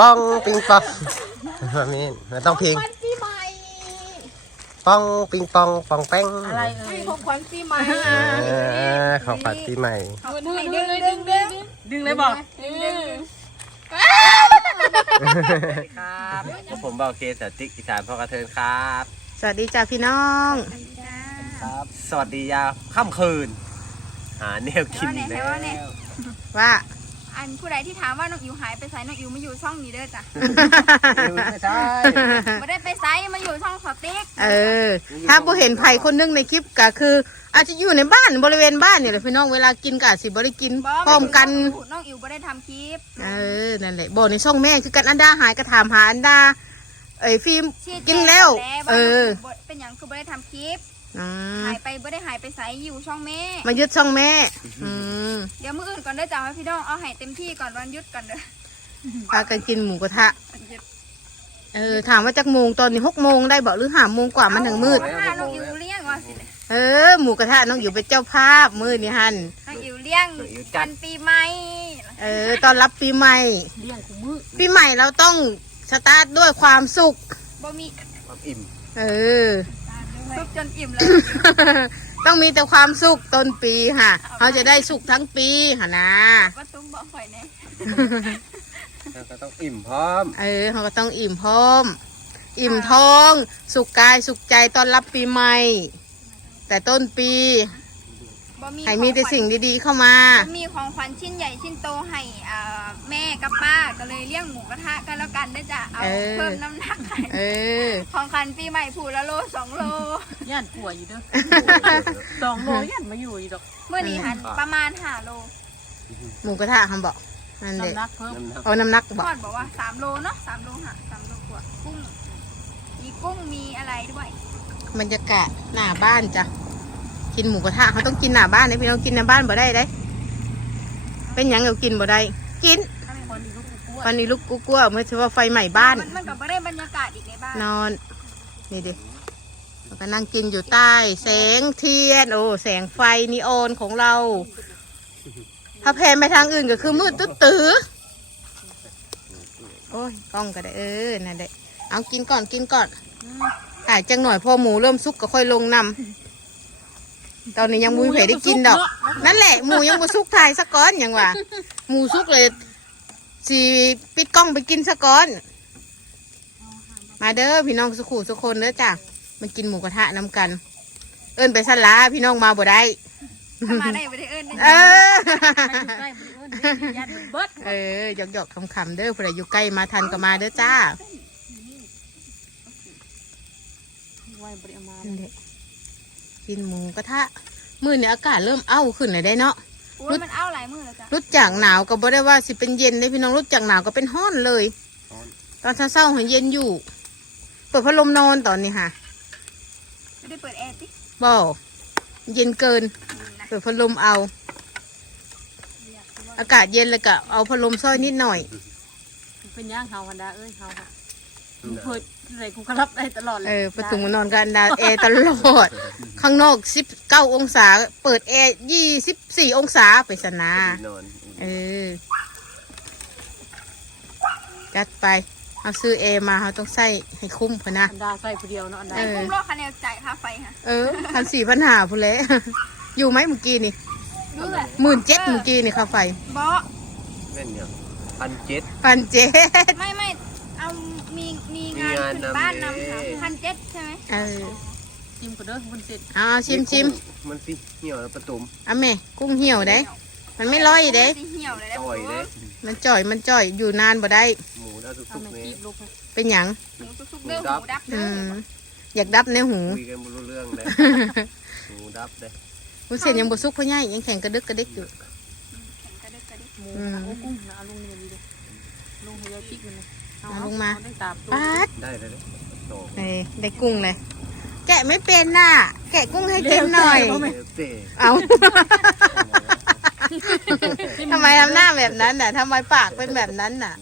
ป้องปิงปองแบนี้ไม่ต้องพิงป้องปิงปองปองแป้งอะไรของขวัญปีใหม่ของขวัญปีใหม่ ดึงดึงดึงดึงดึงเลยบอกครับผมบอกเคสติกอีสานพ่อกระเทินครับ สวัสดีจ้าพี่น้องครับสวัสดียาค่ำคืนหาแนวกินแล้วว่าอันผู้ใดที่ถามว่าน้องอิวหายไปไสน้องอิวมาอยู่ช่องนี้เด้อจ้ะไม่ได้ไปไสมาอยู่ช่องสติ๊กเออ ถ้าผู้เห็นไผยคนนึงในคลิปก็คืออาจจะอยู่ในบ้านบริเวณบ้านเนี่ยแหละพี่น้องเวลากินก็สิบริกินพร้อมกัน น้องอิวไม่ได้ทำคลิป เออ นั่นแหละบอในช่องแม่คือกันอันดาหายก็ถามหาอันดาเอ้ยฟิล์มกินแล้ว เออ เป็นอย่างคือม่ได้ทํคลิปหายไปบ่ได้หายไปใสอยู่ช่องแม่มายึดช่องแม่เดี๋ยวมื้ออื่นก่อนได้จ้าให้พี่ดองเอาให้เต็มที่ก่อนวันยึดก่อนเด้อพากันกินหมูกระทะเออถามว่าจักโมงตอนนี้หกโมงได้บอหรือห้าโมงกว่ามันถึงมืดเออหมูกระทะน้องอยู่เป็นเจ้าภาพมือนี่ฮันอยู่เลี้ยงกันปีใหม่เออตอนรับปีใหม่เลี้ยงคุมือปีใหม่เราต้องสตาร์ทด้วยความสุขบ่มีความอิ่มเออสุขจนอิ่มเลย ต้องมีแต่ความสุขต้นปีค่ะเขาจะได้สุขทั้งปีค่ะนะก็ตุ้มบอกอยแน่ก็ต้องอิ่มพร้อมเออเขาก็ต้องอิ่มพร้อม อิ่มท้องสุขกายสุขใจตอนรับปีใหม่ แต่ต้นปีให้มีแต่สิ่งดีๆเข้ามา มีของขวัญชิ้นใหญ่ชิ้นโตให้แม่กับป้าก็เลยเลี้ยงหมูกระทะกันแล้วกันได้จะเอาเเพิ่มน้ำหนักเออของขวัญปีใหม่ผูละโลสองโลยันปัวอยู่ด้วสองโลยันมาอยู่อีกเมื่อนี้หันประมาณห้าโล หมูกระทะคำบอกน้ำหนักเพิ่มเอาน้ำหนักบอกบอกว่าสามโลเนาะสามโลหะสามโลขวดกุ้ง มีกุ้งมีอะไรด้วยบรรยากาศหน้าบ้านจ้ะกินหมูกระทะเขาต้องกินหน้าบ้านนะพี่น้องกินหน้าบ้านบ่ได้ได้เป็นยังเอากินบ่ได้กินวันนี้ลูกกุ้งกุ้งเมื่อเช้าไฟใหม่บ้านมันกั่ด้บรากอนนี่เด็กก็นั่งกินอยู่ใต้ แสงเทียนโอ้แสงไฟนีออนของเราถ้าแพนไปทางอื่นก็คือมืดตื้อตื้อโอ้ยกล้องก็ได้เออนั่นแหละเอากินก่อนกินก่อนอต่จังหน่อยพอหมูเริ่มซุกก็ค่อยลงนำตอนนี้ยังมูไผ่ได้กินดอก นั่นแหละมูยังมาซุกไทยสะก้อนอย่างว่ามูซุกเลยสีปิดกล้องไปกินสะก้อน มาเด้อพี่น้องสุขุสุคนเด้อจ้ะมันกินหมูกระทะน้ากัน เอิญไปสลาพี่น้องมาบ่ได้ มาได้ไปได้เอิญเออ่ยเออหยอกคำคำเด้อพลอยอยู่ใกล้มาทันก็มาเด้อจ้ากินหมูกระทะมือเนี่ยอากาศเริ่มเอ้าขึ้นหน่อยได้เนาะรู้มันเอ้าหลายมือแล้จ้ะรู้จากหนาวก็บ่ได้ว่าสิเป็นเย็นได้พี่น้องรู้จากหนาวก็เป็นห้อนเลยตอนเช้าเศร้าเหันเย็นอยู่ เปิดพัดลมนอนตอนนี้ค่ะไม่ได้เปิดแอร์ปิ๊บอเย็นเกินเปิดพัดลมเอา อากาศเย็นเลยกะเอาพัดลมซ้อยนิดหน่อย เป็นย่างเฮาวันดาเอ้ยเฮาค่ะเลยกูก็รับได้ตลอดเออประตูมนอนกันดาแอร์ตลอด ข้างนอกสิบเก้าองศา เปิดแอร์ยี่สิบสี่องศาไปสนาเออกัดไป เอาซื้อแอร์มา เขาต้องใส่ให้คุ้มพอนะดาใส่คนเดียวเนาะดาคุ้มรอดคะแนนจ่ายค่าไฟค่ะเออพันสี่พันห้าพูเลอยู่ไหมเมื่อกี้นี่หมื่นเจ็ดเมื่อกี้นี่ค่าไฟ เบ๊อเล่นเนี่ยพันเจ็ดพันเจ็ดไม่ไม่เอาอ่าชิมชิมมันสิเหี่ยวแล้วผสมอ่ะแม่กุ้งเหี่ยวเด้มันไม่ร่อยเด้จ่อยเด้มันจ่อยมันจ่อยอยู่นานบ่ได้หมูดับสุกเนี่ยเป็นหยังหมูดับอืมอยากดับในหูคุยกันบ่รู้เรื่องเลยหมูดับเด้คุณเสียนยังบ่สุกเพราะง่ายยังแข็งกระดึกกระดิกอยู่แข็งกระดึกกระดิกหมูกุ้งนะลุงนี่ดีเด้ลุงเฮียพริกมันนะเอาลงมาปัดได้ได้กุ้งเลยแกะไม่เป็นน่ะ แกะกุ้งให้เต็มหน่อย เอาทำไมทำหน้าแบบนั้นน่ะทำไมปากเป็นแบบนั้นน่ะ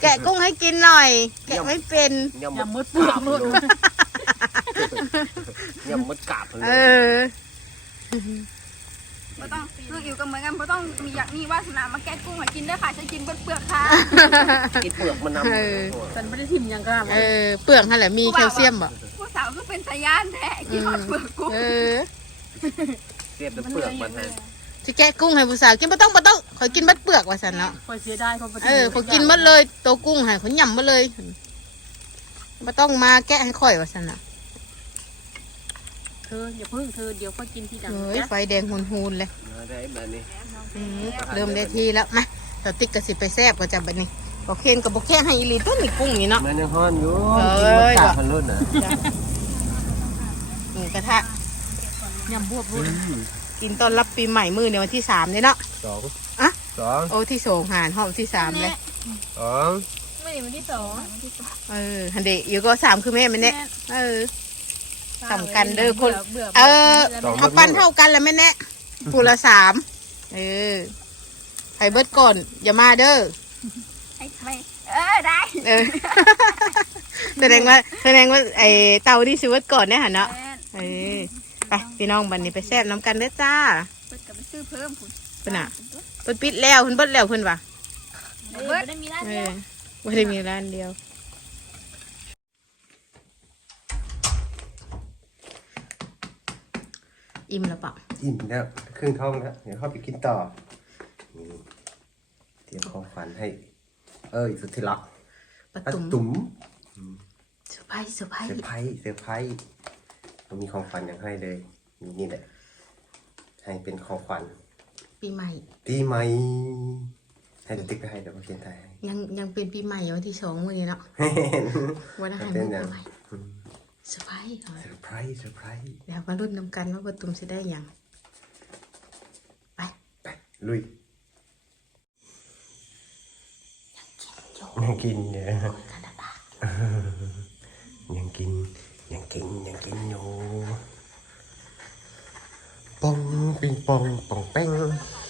แกะกุ้งให้กินหน่อย แกะไม่เป็นยำมดปากยยำมดกาบเลยต้องเรืองอิ่วก็เหมือนกันเพราะต้องมีอยากมีวาสนามาแกะกุ้งให้กินได้ค่ะจะกินเปลือกเปลือกค่ะกินเปลือกมันน้ำเออันไม่ได้ทิมยังก้ามเอเปลือกนั่นแหละมีแคลเซียมอ่ะผู้สาวก็เป็นสายานแท้กินเปลือกกุ้งเออเสียบเปลือกมันจะแกะกุ้งให้ผู้สาวกินไม่ต้องไม่ต้องขอกินมัดเปลือกว่าสันเนาะขอเสียได้เขาอเออขอกินมัดเลยตัวกุ้งให้เขาหย่ำมัาเลยไมต้องมาแกะให้ข่อยว่าสันธออย่าเพิ่งเธอเดี๋ยวก็กินที่ดังเลยไฟแดงหุนหูนเลยเริ่มได้ทีแล้วมาตัดติ๊กกระสีไปแซบก็จะแบบนี้บอกเคนกับบอกแค่ให้อิลีต้นกุ้งนี่เนาะม่เนื้อห้อนอยู่เลยจ้ะหนูกระทะยำบวบบุญกินตอนรับปีใหม่มือในวันที่สามเลยเนาะสองอ่ะสองโอ้ที่สองหานห้องที่สามเลยสองไม่ได้วันที่สองเออฮันเดย์อยู่ก็สามคือแม่มันเนี่ยเออสำคัญเด้อคน เออเขาปั้นเท่ากันแล้วแม่เน่ปูละสามเออไฮเบิร์ก่อน อย่ามาเด้อไมเออได้เออแสดงว่าแสดงว่าไอ้เตาที่ซื้อเวัดก่อนเนี่ยหันเนาะ เออไปพี่น้องบันนี้ไปแซ่บน้ำกันเด้อจ้าเปิดกับไซื้อเพิ่มคุณคุณอ่ะเปิดปิดแล้วคุณเบิดแล้วคุณปะเปิดไม่ได้มีร้านเดียวไม่ได้มีร้านเดียวอิ่มแล้วปะอิ่มแล้วครึ่งท้องแล้วเดี๋ยวเข้าไปกินต่อเตรียมของขวัญให้ เอ้ยสุดทธิรักปะตุ๋มเซอร์ไพรส์เซอร์ไพรส์เซอร์ไพรส์เซอร์ไามีของขวัญอย่างให้เลยนี่แหละให้เป็นของขวัญปีใหม่ปีใหม่ให้ติ๊กไปให้เดี๋ยวมาเขียนไทยยังยังเป็นปีใหม่วันที่สองวันนี้เนาะวันอาหารปีใหม่เซอร์ไพรส์เซอร์ไพรส์เซอร์ไพรส์เดี๋วมาลุ้นนำกันว่าประตูจะได้อย่างไป ไปลุย ยังกินอย่ยังกินเนี่ยยังกินยังกินยังกินอยู่ปองปิงปองปองเป้ง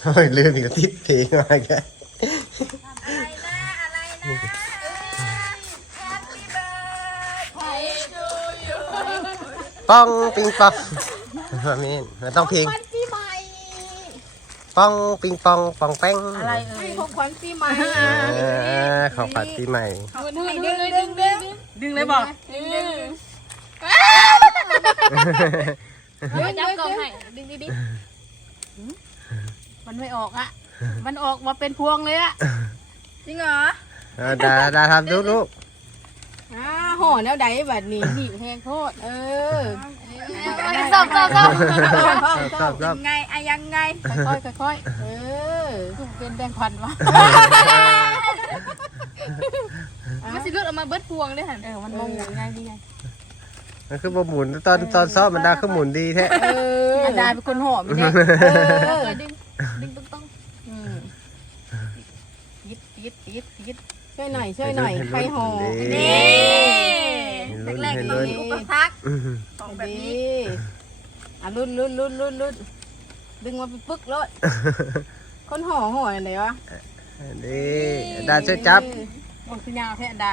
เฮ้ยเรื่อนีีกทิศเพลงอะไรแกปองปิงปองมามีมาต้องพิงปองปิงปองปองแป้งอะไรเอ่ยของขวัญปีใหม่ของขวัญปีใหม่ดึงเลยดึงเลยดึงเลยบอกดึงดึงดึงดิึงมันไม่ออกอ่ะมันออกมาเป็นพวงเลยอ่ะจริงเหรอดาดาทำดูลูกห่อแล้วได้แบบนี้หนีแทงโทษ เออสอบสอบสอบไงไอยังไงค่อยค่อยเออถูกเป็นแบงควันวะมันสิลดออกมาเบิดพวงเลยหัเออมันมองยังไงดีไงมันคือบหมุนตอนตอนซ้อมมันดาขึ้นหมุนดีแท้เออมันดาเป็นคนหอบไม่ไดเออดึงดึงต้องต้องอืมยิดยิดยิดยิดช่วยหน่อยช่วยหน่อยใครหอนี่แรกๆเรามีอุปสรรคของแบบนี้อาลุนลุนลุนลุนลุนดึงมาปึ๊กเลยคนห่อห่อยงไหวะนี่ดาช่วยจับบอกสัญญาให้อันดา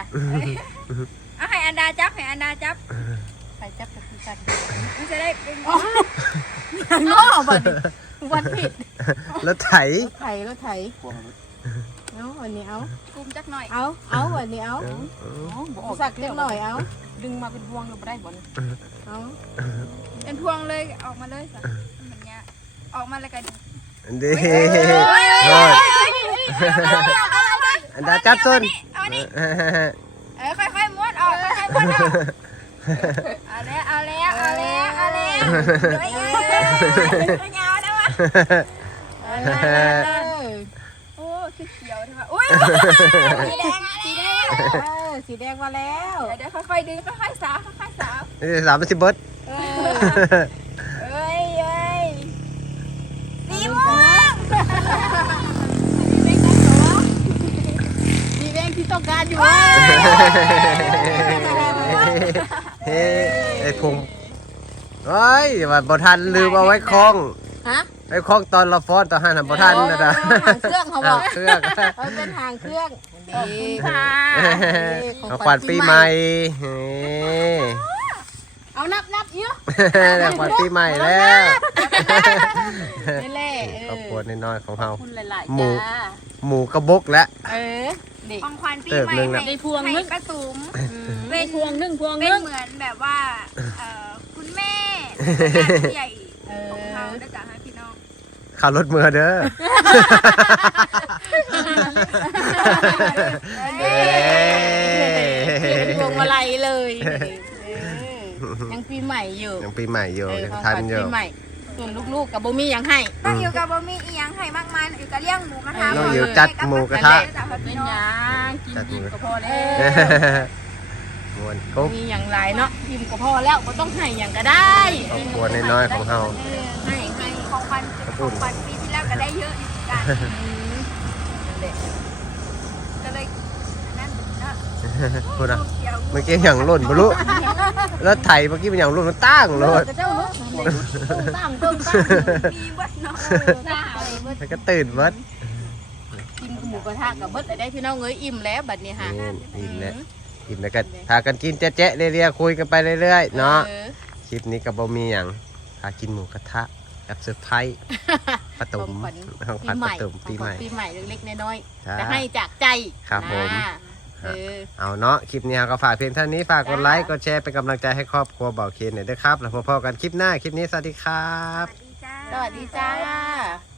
เอาให้อันดาจับให้อันดาจับใครจับจะได้เป็นง้อวันวันผิดรถไถรถไถรถไถเอาวนีเอากุมจักหน่อย เอา เอาวันนี้เอาสักจักหน่อยเอาดึงมาเป็นพวงเราได้บนเอาเป็นพวงเลยออกมาเลยสักมันเนี้ยออกมาแล้วกันอันดีอันดาจับส้นเอาดิเอาค่อยๆม้วนออกค่อยๆม้วนออกเอาแล้วเอาแล้วเอาแล้วเอาแล้วเดี๋ยวยาวได้ไหมสีแดงมาแล้วเดี๋ยวค่อยๆดึงค่อยๆสาวค่อยๆสาวสาวเป็นสิบเบิร์ดเอ้ยสีม่วงสีแดงที่ตัวสีแดงที่ต้องการอยู่ เฮ้ยไอ้พงเฮ้ยบับอลทันลืมเอาไว้คล้องฮะไอ้คองตอนเราฟอนตอนหันหันบทันนะจ๊ะเครื่องเขาบอกเครื่องเป็นหางเครื่องดีค่ะขวัญปีใหม่เฮ้เอานับนับเยอะขวัญปีใหม่แล้วเล่เออปวดญน้อยของเราหมูหมูกระบกแล้วเออดีของขวัญปีใหม่ในพวงนึงกระตุ้มในพวงนึงพวงนึงเหมือนแบบว่าคุณแม่ใหญ่ขับรถเมือเด้อเอวงลยยังปีใหม่อยู่ยังปีใหม่อยู่ยังทันอยู่ส่วนลูกๆกับบมี่ยังให้ตั้งอยู่กับบมี่อียังให้มากมายอยู่กัเลี้ยงหมูกระทะเราอยู่จัดหมูกระทะเนยังหินกินก็วนมีอย่างไรเนาะพิมก็พอแล้วก็ต้องให้อย่างก็ได้คอบครัวน้อยของเราให้ให้ของขันของขัญปีที่แล้วก็ได้เยอะอยู่เหมือนกันพูดนะเมื่อกี้อย่างล่นบรุแล้วไถเมื่อกี้เป็นอย่างล่นมันตั้งเลยตั้งก็ตื่นมัดกินหมูกระทะกับมัดแต่ได้พี่น้องเอ้ยอิ่มแล้วบัดนี้ค่ะอิ่มแล้วกินแล้วก็ทากันกินเจ๊ะเรียคุยกันไปเรื่อยๆ เนาะคลิปนี้ก็บ่มีอย่างทากินหมูกระทะแอบเซอร์ไพรส์ปตุมปีใหม่ปตุมปีใหม่เล็กๆน้อยๆแต่ให้จากใจครับผมเอาเนาะคลิปนี้ก็ฝากเพียงเท่านี้ฝากกดไลค์กดแชร์ เป็นกำลังใจให้ครอบครัวบ่าวเคนหน่ด้วครับ แล้วพบกันคลิปหน้า คลิปนี้สวัสดีครับ สวัสดีจ้าสวัสดีจ้า